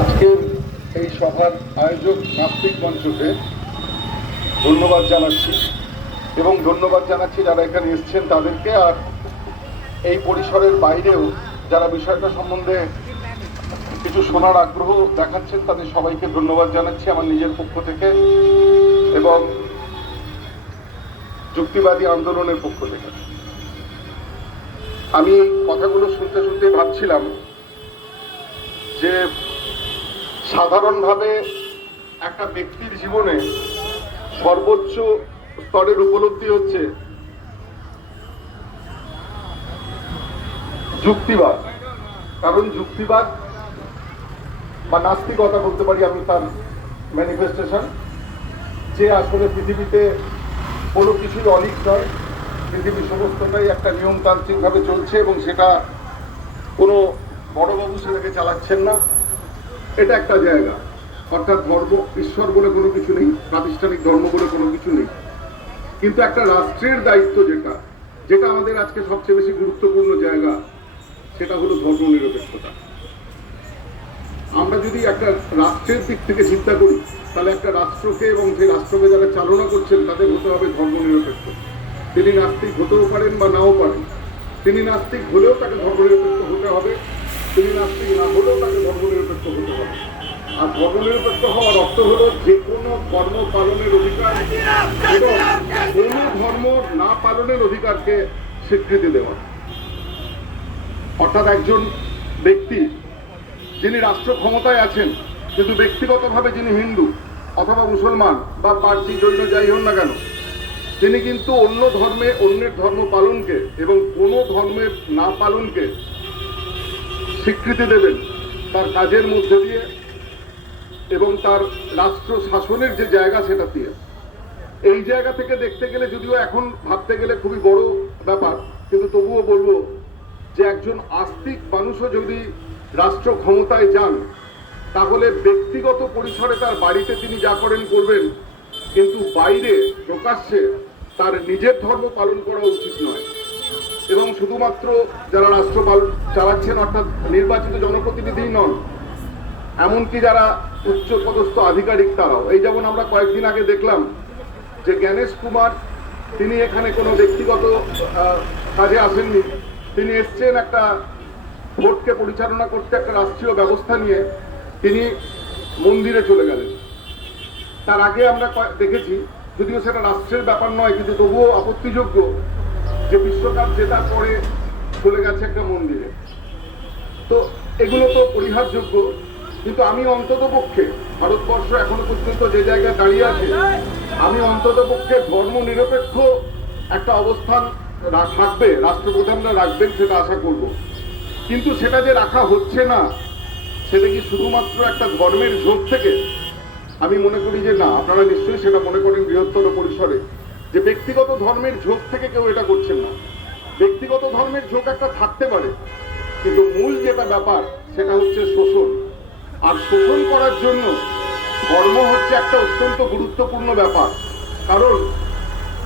আজকের এই সভার আয়োজক নাস্তিক মঞ্চকে ধন্যবাদ জানাচ্ছি এবং ধন্যবাদ জানাচ্ছি যারা এখানে এসছেন তাদেরকে, আর এই পরিসরের বাইরেও যারা বিষয়টা সম্বন্ধে কিছু শোনার আগ্রহ দেখাচ্ছেন তাদের সবাইকে ধন্যবাদ জানাচ্ছি আমার নিজের পক্ষ থেকে এবং যুক্তিবাদী আন্দোলনের পক্ষ থেকে। আমি কথাগুলো শুনতে শুনতে ভাবছিলাম যে সাধারণভাবে একটা ব্যক্তির জীবনে সর্বোচ্চ স্তরের উপলব্ধি হচ্ছে যুক্তিবাদ। কারণ যুক্তিবাদ বা নাস্তিকতা বলতে পারি আমি তার ম্যানিফেস্টেশন, যে আসলে পৃথিবীতে কোনো কিছুই অলিক নয়, পৃথিবী সমস্তটাই একটা নিয়মতান্ত্রিকভাবে চলছে এবং সেটা কোনো বড়বাবু সেটাকে চালাচ্ছেন না। এটা একটা জায়গা, অর্থাৎ ধর্ম ঈশ্বর বলে কোনো কিছু নেই, প্রাতিষ্ঠানিক ধর্ম বলে কোনো কিছু নেই। কিন্তু একটা রাষ্ট্রের দায়িত্ব যেটা যেটা আমাদের আজকে সবচেয়ে বেশি গুরুত্বপূর্ণ জায়গা, সেটা হলো ধর্মনিরপেক্ষতা। আমরা যদি একটা রাষ্ট্রের দিক থেকে চিন্তা করি তাহলে একটা রাষ্ট্রকে এবং সেই রাষ্ট্রকে যারা চালনা করছেন তাদের হতে হবে ধর্মনিরপেক্ষ। তিনি নাস্তিক হতেও পারেন বা নাও পারেন, তিনি নাস্তিক হলেও তাকে ধর্মনিরপেক্ষ হতে হবে, তিনি নাস্তিক না হলেও তাকে ধর্মনিরপেক্ষ হতে হবে। আর ধর্মনিরপেক্ষ হওয়ার অর্থ হলো যে কোনো ধর্ম পালনের অধিকার এবং কোনো ধর্ম না পালনের অধিকারকে স্বীকৃতি দেওয়া। অর্থাৎ একজন ব্যক্তি যিনি রাষ্ট্র ক্ষমতায় আছেন কিন্তু ব্যক্তিগতভাবে যিনি হিন্দু অথবা মুসলমান বা পার্সি জৈন যাই হন না কেন, তিনি কিন্তু অন্য ধর্মে অন্যের ধর্ম পালনকে এবং কোনো ধর্মের না পালনকে স্বীকৃতি দেবেন তার কাজের মধ্যে দিয়ে এবং তার রাষ্ট্র শাসনের যে জায়গা সেটা দিয়ে। এই জায়গা থেকে দেখতে গেলে, যদিও এখন ভাবতে গেলে খুবই বড় ব্যাপার, কিন্তু তবুও বলবো যে একজন আস্তিক মানুষও যদি রাষ্ট্র ক্ষমতায় যান তাহলে ব্যক্তিগত পরিসরে তার বাড়িতে তিনি যা করেন করবেন, কিন্তু বাইরে প্রকাশ্যে তার নিজের ধর্ম পালন করা উচিত নয়। এবং শুধুমাত্র যারা রাষ্ট্র চালাচ্ছেন অর্থাৎ নির্বাচিত জনপ্রতিনিধি নন, এমনকি যারা উচ্চপদস্থ আধিকারিক তারাও। এই যেমন আমরা কয়েকদিন আগে দেখলাম যে জ্ঞানেশ কুমার, তিনি এখানে কোনো ব্যক্তিগত কাজে আসেননি, তিনি এসছেন একটা ভোটকে পরিচালনা করতে, একটা রাষ্ট্রীয় ব্যবস্থা নিয়ে তিনি মন্দিরে চলে গেলেন। তার আগে আমরা দেখেছি, যদিও সেটা রাষ্ট্রের ব্যাপার নয় কিন্তু তবুও আপত্তিযোগ্য, যে বিশ্বকাপ জেতার পরে চলে গেছে একটা মন্দিরে। তো এগুলো তো পরিহারযোগ্য, কিন্তু আমি অন্তত পক্ষে ভারতবর্ষ এখনো পর্যন্ত যে জায়গায় দাঁড়িয়ে আছে, আমি অন্তত পক্ষে ধর্ম নিরপেক্ষ একটা অবস্থান থাকবে, রাষ্ট্রপ্রধানরা রাখবেন সেটা আশা করব। কিন্তু সেটা যে রাখা হচ্ছে না, সেটা কি শুধুমাত্র একটা ধর্মের ঝোঁক থেকে? আমি মনে করি যে না, আপনারা নিশ্চয়ই সেটা মনে করেন বৃহত্তর পরিসরে, যে ব্যক্তিগত ধর্মের ঝোঁক থেকে কেউ এটা করছেন না। ব্যক্তিগত ধর্মের ঝোঁক একটা থাকতে পারে, কিন্তু মূল যেটা ব্যাপার সেটা হচ্ছে শোষণ। আর শোষণ করার জন্য ধর্ম হচ্ছে একটা অত্যন্ত গুরুত্বপূর্ণ ব্যাপার। কারণ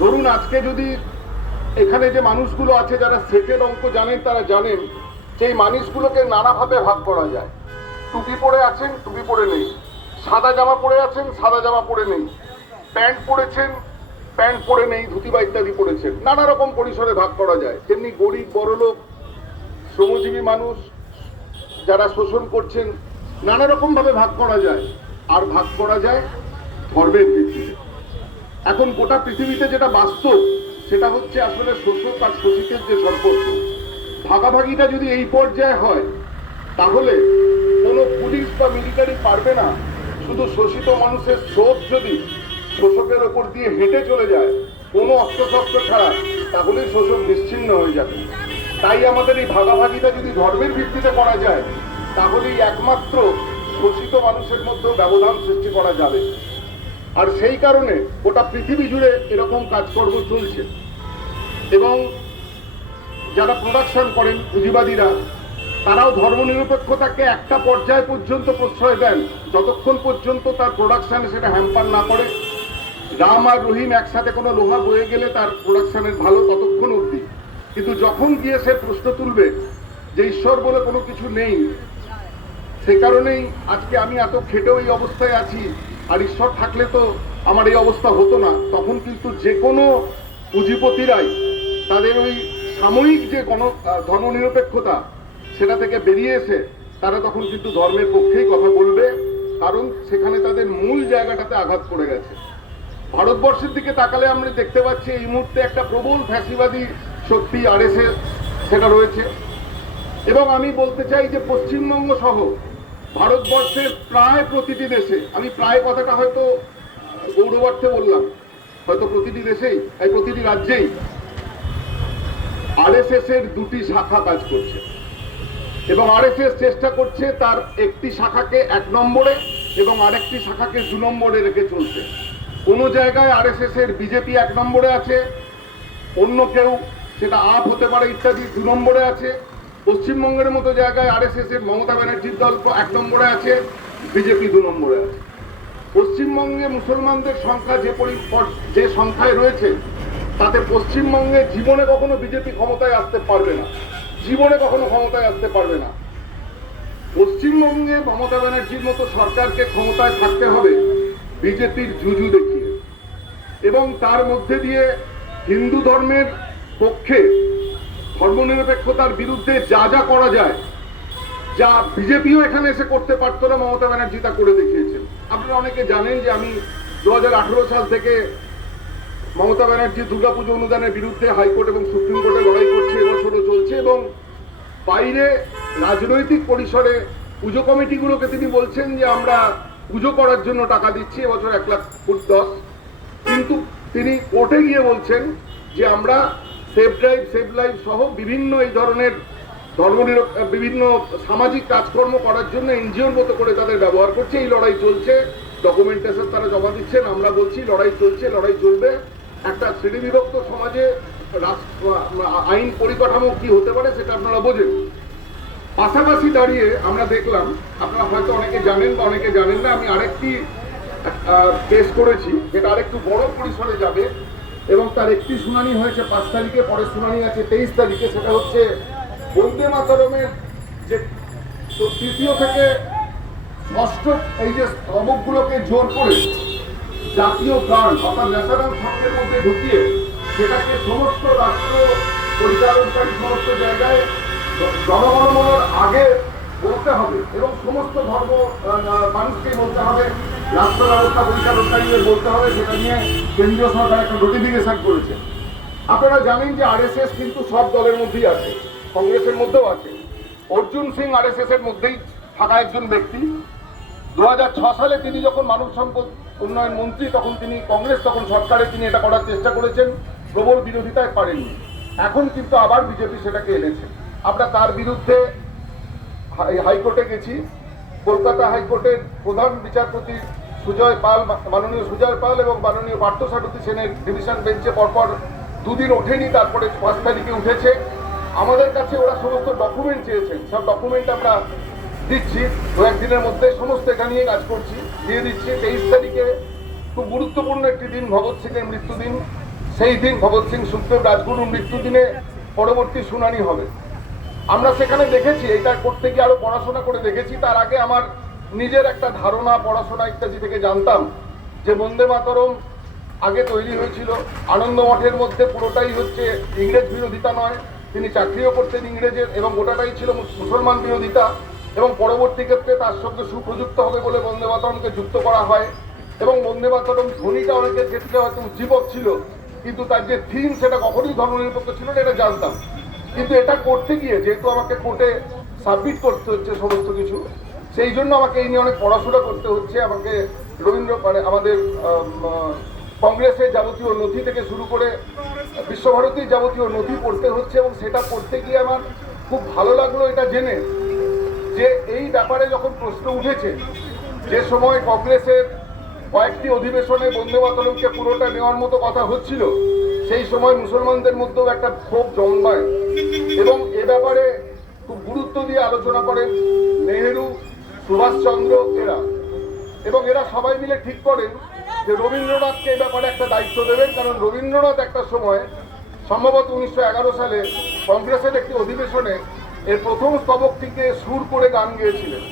ধরুন আজকে যদি এখানে যে মানুষগুলো আছে যারা সেটের অঙ্ক জানেন, তারা জানেন যে এই মানুষগুলোকে নানাভাবে ভাগ করা যায়। টুপি পরে আছেন, টুপি পরে নেই, সাদা জামা পরে আছেন, সাদা জামা পরে নেই, প্যান্ট পরেছেন, প্যান্ট পরে নেই, ধুতি বা ইত্যাদি পরেছেন, নানা রকম পরিসরে ভাগ করা যায়। তেমনি গরিব বড়লোক, শ্রমজীবী মানুষ যারা শোষণ করছেন, নানা রকম ভাবে ভাগ করা যায়। আর ভাগ করা যায় ধর্মের ভিত্তিতে। এখন গোটা পৃথিবীতে যেটা বাস্তব সেটা হচ্ছে আসলে শোষক আর শোষিতের যে সম্পর্ক, ভাগাভাগিটা যদি এই পর্যায়ে হয় তাহলে কোনো পুলিশ বা মিলিটারি পারবে না। শুধু শোষিত মানুষের স্রোত যদি শোষকের ওপর দিয়ে হেঁটে চলে যায় কোনো অস্ত্রশস্ত্র ছাড়া, তাহলেই শোষক নিশ্চিহ্ন হয়ে যাবে। তাই আমাদের এই ভাগাভাগিটা যদি ধর্মের ভিত্তিতে করা যায় তাহলেই একমাত্র শোষিত মানুষের মধ্যেও ব্যবধান সৃষ্টি করা যাবে। আর সেই কারণে গোটা পৃথিবী জুড়ে এরকম কাজকর্ম চলছে। এবং যারা প্রোডাকশন করেন পুঁজিবাদীরা, তারাও ধর্মনিরপেক্ষতাকে একটা পর্যায় পর্যন্ত প্রশ্রয় দেন, যতক্ষণ পর্যন্ত তার প্রোডাকশনে সেটা হ্যাম্পার না করে। রাম আর রহিম একসাথে কোনো লোহা বয়ে গেলে তার প্রোডাকশনের ভালো ততক্ষণ অবধি, কিন্তু যখন গিয়ে সে প্রশ্ন তুলবে যে ঈশ্বর বলে কোনো কিছু নেই, সে কারণেই আজকে আমি এত খেটেও এই অবস্থায় আছি। আর ঈশ্বর থাকলে তো আমার এই অবস্থা হতো না। তখন কিন্তু যে কোনো পুঁজিপতিরাই তাদের ওই সাময়িক যে ধর্মনিরপেক্ষতা সেটা থেকে বেরিয়ে এসে তারা তখন কিন্তু ধর্মের পক্ষেই কথা বলবে, কারণ সেখানে তাদের মূল জায়গাটাতে আঘাত পড়ে গেছে। ভারতবর্ষের দিকে তাকালে আমরা দেখতে পাচ্ছি এই মুহূর্তে একটা প্রবল ফ্যাসিবাদী শক্তি আরএসএস সেটা রয়েছে। এবং আমি বলতে চাই যে পশ্চিমবঙ্গ সহ ভারতবর্ষের প্রায় প্রতিটি দেশে, আমি প্রায় কথাটা হয়তো গৌরবার্থে বললাম, হয়তো প্রতিটি দেশেই, প্রতিটি রাজ্যেই আরএসএস এর দুটি শাখা কাজ করছে। এবং আরএসএস চেষ্টা করছে তার একটি শাখাকে 1 নম্বরে এবং আরেকটি শাখাকে 2 নম্বরে রেখে চলছে। কোনো জায়গায় আরএসএস এর বিজেপি 1 নম্বরে আছে, অন্য কেউ সেটা আপ হতে পারে ইত্যাদি 2 নম্বরে আছে। পশ্চিমবঙ্গের মতো জায়গায় আরএসএস এর মমতা ব্যানার্জির দল 1 নম্বরে আছে, বিজেপি 2 নম্বরে আছে। পশ্চিমবঙ্গে মুসলমানদের সংখ্যা যে সংখ্যায় রয়েছে তাতে পশ্চিমবঙ্গে জীবনে কখনো বিজেপি ক্ষমতায় আসতে পারবে না, জীবনে কখনো ক্ষমতায় আসতে পারবে না। পশ্চিমবঙ্গে মমতা ব্যানার্জির মতো সরকারকে ক্ষমতায় থাকতে হবে বিজেপির জুজু দেখিয়ে, এবং তার মধ্যে দিয়ে হিন্দু ধর্মের পক্ষে ধর্মনিরপেক্ষতার বিরুদ্ধে যা যা করা যায়, যা বিজেপিও এখানে এসে করতে পারতো না, মমতা ব্যানার্জি তা করে দেখিয়েছেন। আপনারা অনেকে জানেন যে আমি 2018 সাল থেকে মমতা ব্যানার্জি দুর্গাপুজো অনুদানের বিরুদ্ধে হাইকোর্ট এবং সুপ্রিম কোর্টে লড়াই করছে, এবছরও চলছে। এবং বাইরে রাজনৈতিক পরিসরে পুজো কমিটিগুলোকে তিনি বলছেন যে আমরা পুজো করার জন্য টাকা দিচ্ছি, এবছর 1,10,00,000। কিন্তু তিনি কোর্টে গিয়ে বলছেন যে আমরা সেভ লাইফ সহ বিভিন্ন এই ধরনের বিভিন্ন সামাজিক কাজকর্ম করার জন্য এনজিওর মতো করে তাদের ব্যবহার করছে। এই লড়াই চলছে, ডকুমেন্টেশন তারা জমা দিচ্ছেন, আমরা বলছি লড়াই চলছে, লড়াই চলবে। একটা শ্রেণীবিভক্ত সমাজে আইন পরিকাঠামো কি হতে পারে সেটা আপনারা বোঝেন। পাশাপাশি দাঁড়িয়ে আমরা দেখলাম, আপনারা হয়তো অনেকে জানেন বা অনেকে জানেন না, আমি আরেকটি কেস করেছি যেটা আরেকটু বড় পরিসরে যাবে, এবং তার একটি শুনানি হয়েছে 5 তারিখে, পরে শুনানি আছে 23 তারিখে। সেটা হচ্ছে বন্দে মাতরমের যে 3য় থেকে 6ষ্ঠ এই যে স্তবকগুলোকে জোর করে জাতীয় গান অর্থাৎ ন্যাশনাল সঙ্গের মধ্যে ঢুকিয়ে সেটাকে সমস্ত রাষ্ট্র পরিচালনকারী সমস্ত জায়গায় জনগণমনের আগে বলতে হবে এবং সমস্ত ধর্ম মানুষকে বলতে হবে, রাষ্ট্র ব্যবস্থা পরিচালনকারীদের বলতে হবে। সেটা নিয়ে কেন্দ্রীয় সরকার একটা নোটিফিকেশন করেছে। আপনারা জানেন যে আরএসএস কিন্তু সব দলের মধ্যেই আছে, কংগ্রেসের মধ্যেও আছে। অর্জুন সিং আরএসএস এর মধ্যেই থাকা একজন ব্যক্তি। 2006 সালে তিনি যখন মানব সম্পদ উন্নয়ন মন্ত্রী, তখন তিনি কংগ্রেস তখন সরকারে তিনি এটা করার চেষ্টা করেছেন, প্রবল বিরোধিতায় পারেননি। এখন কিন্তু আবার বিজেপি সেটাকে এনেছে। আমরা তার বিরুদ্ধে হাইকোর্টে গেছি। কলকাতা হাইকোর্টের প্রধান বিচারপতি সুজয় পাল, মাননীয় সুজয় পাল এবং মাননীয় পার্থসারথী সেনের ডিভিশন বেঞ্চে পরপর 2 দিন ওঠেনি, তারপরে 5 তারিখে উঠেছে। আমাদের কাছে ওরা সমস্ত ডকুমেন্ট চেয়েছেন, সব ডকুমেন্ট আমরা দিচ্ছি, 2-1 দিনের মধ্যে সমস্ত এটা নিয়ে কাজ করছি, দিয়ে দিচ্ছি। 23 তারিখে খুব গুরুত্বপূর্ণ একটি দিন, ভগৎ সিংয়ের মৃত্যুদিন। সেই দিন ভগৎ সিং সুখদেব রাজগুরুর মৃত্যুদিনে পরবর্তী শুনানি হবে। আমরা সেখানে দেখেছি, এটা করতে গিয়ে আরো পড়াশোনা করে দেখেছি। তার আগে আমার নিজের একটা ধারণা, পড়াশোনা ইত্যাদি থেকে জানতাম যে বন্দে মাতরম আগে তৈরি হয়েছিল আনন্দ মঠের মধ্যে, পুরোটাই হচ্ছে ইংরেজ বিরোধিতা নয়, তিনি চাকরিও করতেন ইংরেজের, এবং গোটাটাই ছিল মুসলমান বিরোধিতা। এবং পরবর্তী ক্ষেত্রে তার সঙ্গে সুপ্রযুক্ত হবে বলে বন্দে মাতরমকে যুক্ত করা হয়। এবং বন্দে মাতরম ধ্বনিটা অনেকের ক্ষেত্রে হয়তো উজ্জীবক ছিল, কিন্তু তার যে থিম সেটা কখনোই ধর্মনিরপেক্ষ ছিল না, এটা জানতাম। কিন্তু এটা করতে গিয়ে যেহেতু আমাকে কোর্টে সাবমিট করতে হচ্ছে সমস্ত কিছু, সেই জন্য আমাকে এই নিয়ে অনেক পড়াশোনা করতে হচ্ছে। আমাকে আমাদের কংগ্রেসের যাবতীয় নথি থেকে শুরু করে বিশ্বভারতীর যাবতীয় নথি পড়তে হচ্ছে, এবং সেটা পড়তে গিয়ে আমার খুব ভালো লাগলো এটা জেনে যে এই ব্যাপারে যখন প্রশ্ন উঠেছে, যে সময় কংগ্রেসের কয়েকটি অধিবেশনে বন্দে মাতরমকে পুরোটা নেওয়ার মতো কথা হচ্ছিল, সেই সময় মুসলমানদের মধ্যেও একটা ক্ষোভ জন্মায় এবং এ ব্যাপারে খুব গুরুত্ব দিয়ে আলোচনা করেন নেহেরু, সুভাষচন্দ্র এরা, এবং এরা সবাই মিলে ঠিক করেন যে রবীন্দ্রনাথকে এই ব্যাপারে একটা দায়িত্ব দেবেন। কারণ রবীন্দ্রনাথ একটা সময় সম্ভবত 1911 সালে কংগ্রেসের একটি অধিবেশনে এর প্রথম স্তবকটিকে সুর করে গান গেয়েছিলেন,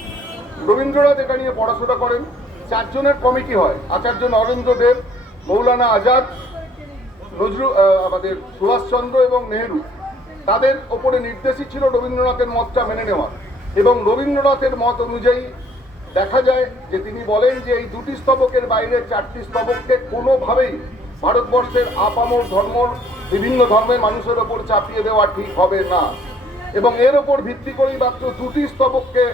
রবীন্দ্রনাথ এটা নিয়ে পড়াশোনা করেন। 4 জনের কমিটি হয়, আচার্য নরেন্দ্র দেব, মৌলানা আজাদ, নজরুল, আমাদের সুভাষচন্দ্র এবং নেহেরু, তাদের ওপরে নির্দেশই ছিল রবীন্দ্রনাথের মতটা মেনে নেওয়া। এবং রবীন্দ্রনাথের মত অনুযায়ী দেখা যায় যে তিনি বলেন যে এই 2টি স্তবকের বাইরে 4টি স্তবককে কোনোভাবেই ভারতবর্ষের আপামর বিভিন্ন ধর্মের মানুষের ওপর চাপিয়ে দেওয়া ঠিক হবে না। এবং এর ওপর ভিত্তি করেই মাত্র 2টি স্তবককে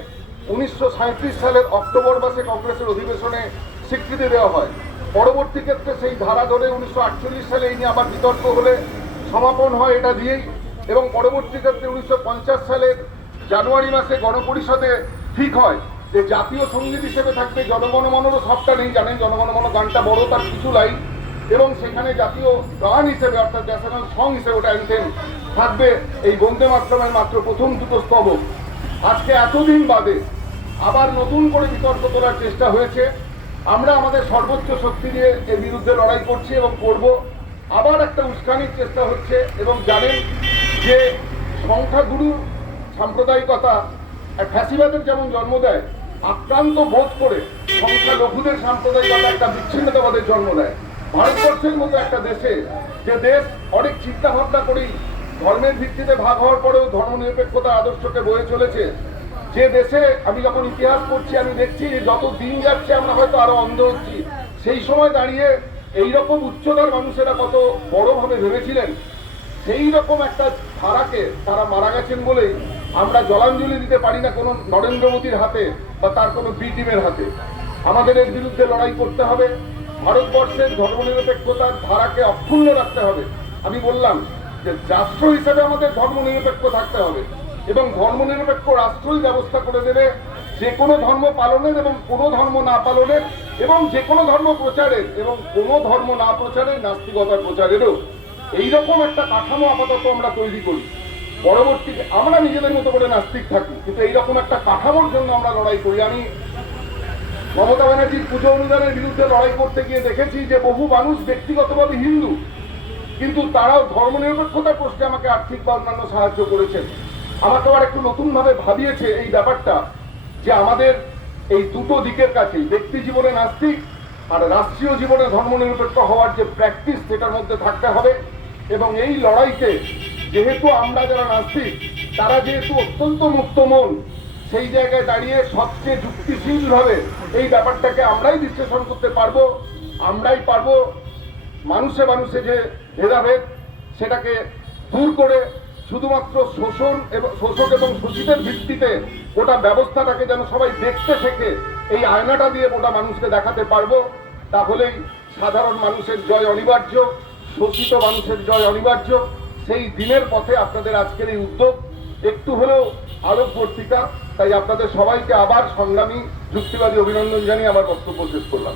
1937 সালের অক্টোবর মাসে কংগ্রেসের অধিবেশনে স্বীকৃতি দেওয়া হয়। পরবর্তী ক্ষেত্রে সেই ধারা ধরে 1948 সালে এই নিয়ে আবার বিতর্ক হলে সমাপন হয় এটা দিয়েই। এবং পরবর্তী ক্ষেত্রে 1950 সালের জানুয়ারি মাসে গণপরিষদে ঠিক হয় যে জাতীয় সঙ্গীত হিসেবে থাকবে জনগণমনেরও সবটা নেই, জানেন জনগণমন গানটা বড়, তার কিছু লাইন, এবং সেখানে জাতীয় গান হিসেবে অর্থাৎ ন্যাশনাল সং হিসেবে ওটা অ্যান্থেম থাকবে এই বন্দে মাতরমের মাত্র প্রথম 2টো স্তবক। আজকে এতদিন বাদে আবার নতুন করে বিতর্ক তোলার চেষ্টা হয়েছে। আমরা আমাদের সর্বোচ্চ শক্তি দিয়ে এর বিরুদ্ধে লড়াই করছি এবং করব। আবার একটা উস্কানির চেষ্টা হচ্ছে এবং জানেন যে সংখ্যাগুরু সাম্প্রদায়িকতা ফ্যাসিবাদের যেমন জন্ম দেয়, আক্রান্ত বোধ করে সংখ্যালঘুদের সাম্প্রদায়িকতা একটা বিচ্ছিন্নতাবাদের জন্ম দেয়। ভারতবর্ষের মতো একটা দেশে, যে দেশ অনেক চিন্তা ভাবনা করেই ধর্মের ভিত্তিতে ভাগ হওয়ার পরেও ধর্মনিরপেক্ষতার আদর্শকে বয়ে চলেছে, যে দেশে আমি যখন ইতিহাস পড়ছি আমি দেখছি যে যত দিন যাচ্ছে আমরা হয়তো আরো অন্ধ হচ্ছি। সেই সময় দাঁড়িয়ে এইরকম উচ্চতার মানুষেরা কত বড়ভাবে ভেবেছিলেন, সেই রকম একটা ধারাকে তারা মারা গেছেন বলেই আমরা জলাঞ্জলি দিতে পারি না কোনো নরেন্দ্র মোদীর হাতে বা তার কোনো বি টিমের হাতে। আমাদের এর বিরুদ্ধে লড়াই করতে হবে। ভারতবর্ষের ধর্মনিরপেক্ষতার ধারাকে অক্ষুণ্ণ রাখতে হবে। আমি বললাম যে রাষ্ট্র হিসেবে আমাদের ধর্মনিরপেক্ষ থাকতে হবে এবং ধর্মনিরপেক্ষ রাষ্ট্রই ব্যবস্থা করে দেবে যে কোনো ধর্ম পালনের এবং কোনো ধর্ম না পালনের, এবং যে কোনো ধর্ম প্রচারের এবং কোনো ধর্ম না প্রচারের, নাস্তিকতার প্রচারেরও। এইরকম একটা কাঠামো আপাতত আমরা তৈরি করি। পরবর্তীতে আমরা নিজেদের মতো করে নাস্তিক থাকি, কিন্তু এইরকম একটা কাঠামোর জন্য আমরা লড়াই করি। আমি মমতা ব্যানার্জির পুজো অনুদানের বিরুদ্ধে লড়াই করতে গিয়ে দেখেছি যে বহু মানুষ ব্যক্তিগতভাবে হিন্দু, কিন্তু তারাও ধর্মনিরপেক্ষতার প্রশ্নে আমাকে আর্থিক বা অন্যান্য সাহায্য করেছেন। আমাকে আবার একটু নতুনভাবে ভাবিয়েছে এই ব্যাপারটা যে আমাদের এই দুটো দিকের কাছে ব্যক্তি জীবনে নাস্তিক আর রাষ্ট্রীয় জীবনে ধর্মনিরপেক্ষ হওয়ার যে প্র্যাকটিস সেটার মধ্যে থাকতে হবে। এবং এই লড়াইতে যেহেতু আমরা যারা নাস্তিক তারা যেহেতু অত্যন্ত মুক্ত মন, সেই জায়গায় দাঁড়িয়ে সবচেয়ে যুক্তিশীলভাবে এই ব্যাপারটাকে আমরাই বিশ্লেষণ করতে পারবো। আমরাই পারবো মানুষে মানুষে যে ভেদাভেদ সেটাকে দূর করে শুধুমাত্র শোষক এবং শোষিতের ভিত্তিতে গোটা ব্যবস্থাটাকে যেন সবাই দেখতে শেখে, এই আয়নাটা দিয়ে গোটা মানুষকে দেখাতে পারবো। তাহলেই সাধারণ মানুষের জয় অনিবার্য, শোষিত মানুষের জয় অনিবার্য। সেই দিনের পথে আপনাদের আজকের এই উদ্যোগ একটু হলেও আলোকবর্তিকা। তাই আপনাদের সবাইকে আবার সংগ্রামী যুক্তিবাদী অভিনন্দন জানিয়ে আমার বক্তব্য শেষ করলাম।